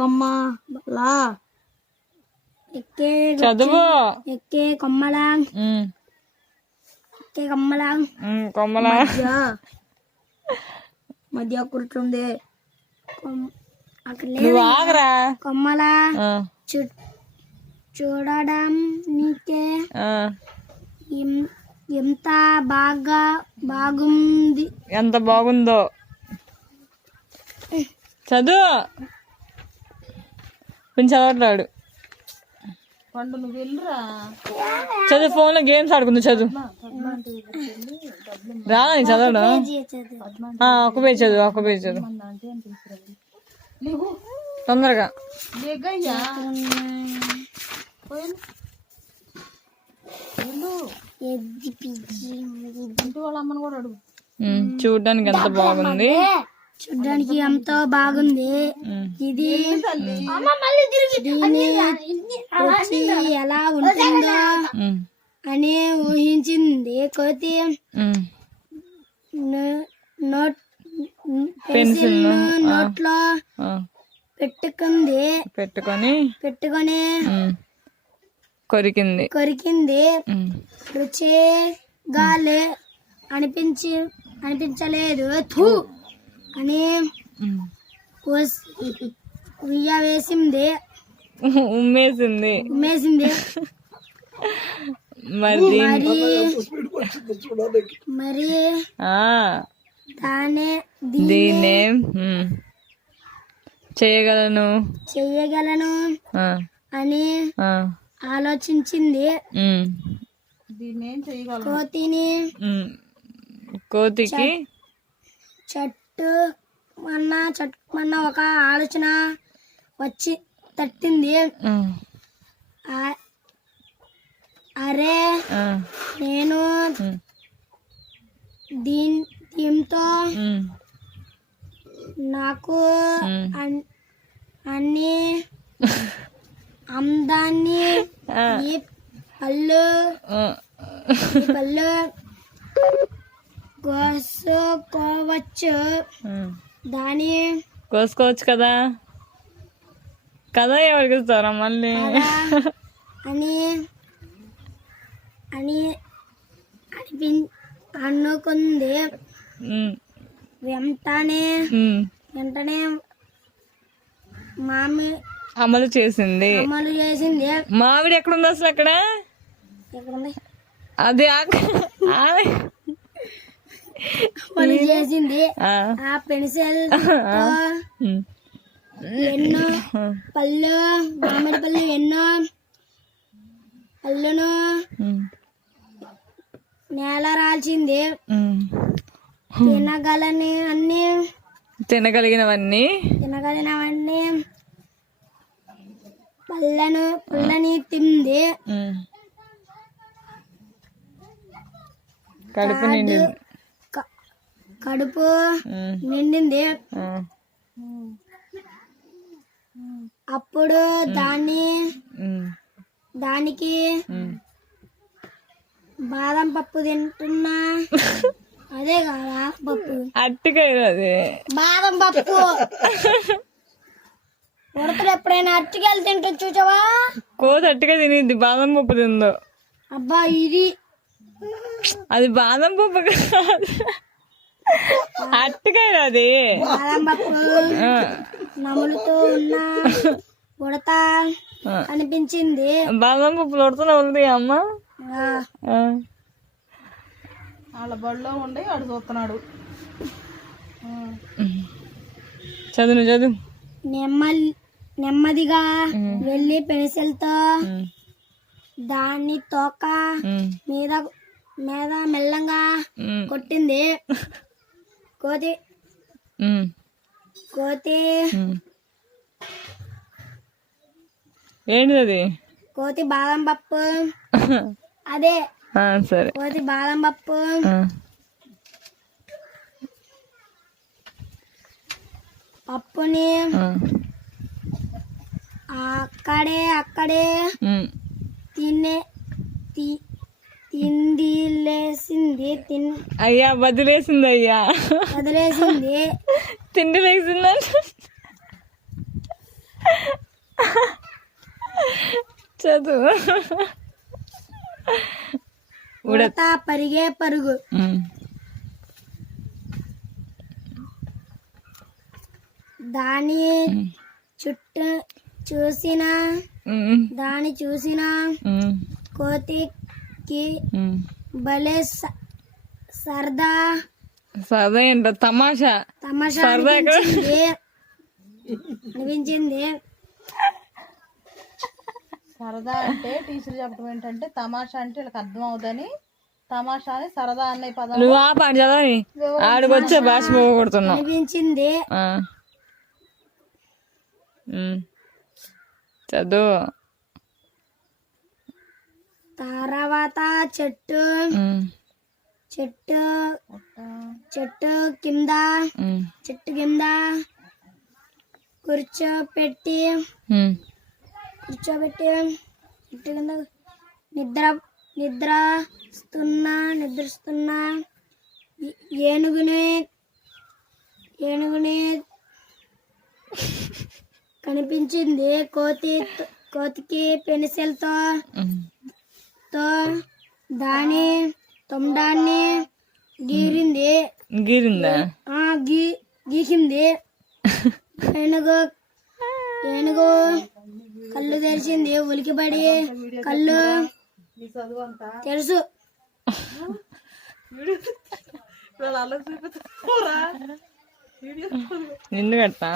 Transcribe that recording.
కొమ్మలా చదువు ఎక్కే కొమ్మలా ఎక్కే కొమ్మలా కొమ్మలా మధ్య కూర్చుంది నువ్వు ఆగరా కొమ్మలా చూడడం నీకే ఎంత బాగుంది ఎంత బాగుందో చదువు కొంచెం చదవట్లేడు చదువు ఫోన్లో గేమ్స్ ఆడుకుంది చదువు రా చదవడం ఒక పేజ్ చదువు ఒక పేజ్ చదువు తొందరగా చూడడానికి ఎంత బాగుంది చూడ్డానికి ఎంతో బాగుంది ఇది రుచి ఎలా ఉంటుందో అని ఊహించింది కోతి పెన్సిల్ నోట్లో పెట్టుకొని కొరికింది రుచిగా అనిపించలేదు థూ అని వేసింది ఉమ్మేసింది మరి దీన్నే చేయగలను అని ఆలోచించింది కోతికి చట్టుమన్న ఒక ఆలోచన వచ్చి తట్టింది అరే నేను దీంతో నాకు అన్ని అందాన్ని ఈ పళ్ళు కోసుకోవచ్చు కదా ఎవరికి ఇస్తారా మళ్ళీ అని అనుకుంది వెంటనే అమలు చేసింది మామిడి ఎక్కడుంది అసలు అక్కడ అది అమలు చేసింది ఆ పెన్సిల్ ఎన్నో మామిడి పళ్ళు ఎన్నో పళ్ళును నేల రాల్చింది తినగలిగినవన్నీ పళ్ళని తింది కడుపు నిండింది అప్పుడు దానికి బాదం పప్పు తింటున్నా అదే కదా పప్పు అట్టికాయ అదే బాదం పప్పు ఉడతలు ఎప్పుడైనా అరటికాయలు తింటూ చూసావా కోతి అట్టికాయ తినిద్ది బాదం పప్పు తిందో అబ్బా ఇది అది బాదం పప్పు కాదు అట్టికాయ అది బాదం పప్పు నములుతూ ఉన్న ఉడత అనిపించింది బాదం పప్పులు ఉడతనే ఉంది అమ్మ వాళ్ళ బడిలో ఉండి ఆడు చూస్తున్నాడు చదువు నెమ్మదిగా వెళ్ళి పెన్సిల్తో దాన్ని తోక మీద మెల్లంగా కొట్టింది కోతి ఏంటిది కోతి బాదం పప్పు అదే సరే కోతి బాదం పప్పు పప్పుని అక్కడే తిండిలేసింది అయ్యా వదిలేసింది వదిలేసింది తిండి లేసిందంట చదువు. ఉడత పరిగే పరుగు. దాని చుట్టూ చూసిన కోతికి భలే సరదా ఏంట తమాషా అనిపించింది. సరదా అంటే టీచర్ చెప్పడం ఏంటంటే తమాషా అంటే వీళ్ళకి అర్థం అవుదని తమాషా అని సరదా అనే పదం. నువ్వు ఆ పాట చదవని ఆడికొచ్చే భాష పోగొడుతున్నావు అనిపించింది. చదువు. తర్వాత చెట్టు కింద కూర్చోబెట్టి చెట్టు కింద నిద్రస్తున్న ఏనుగుని కనిపించింది. కోతికి పెన్సిల్ తో దాని తొండాన్ని గీకింది. ఏనుగు కళ్ళు తెరిచింది. ఉలికిపడి కళ్ళు తెలుసు. నిన్ను కట్టా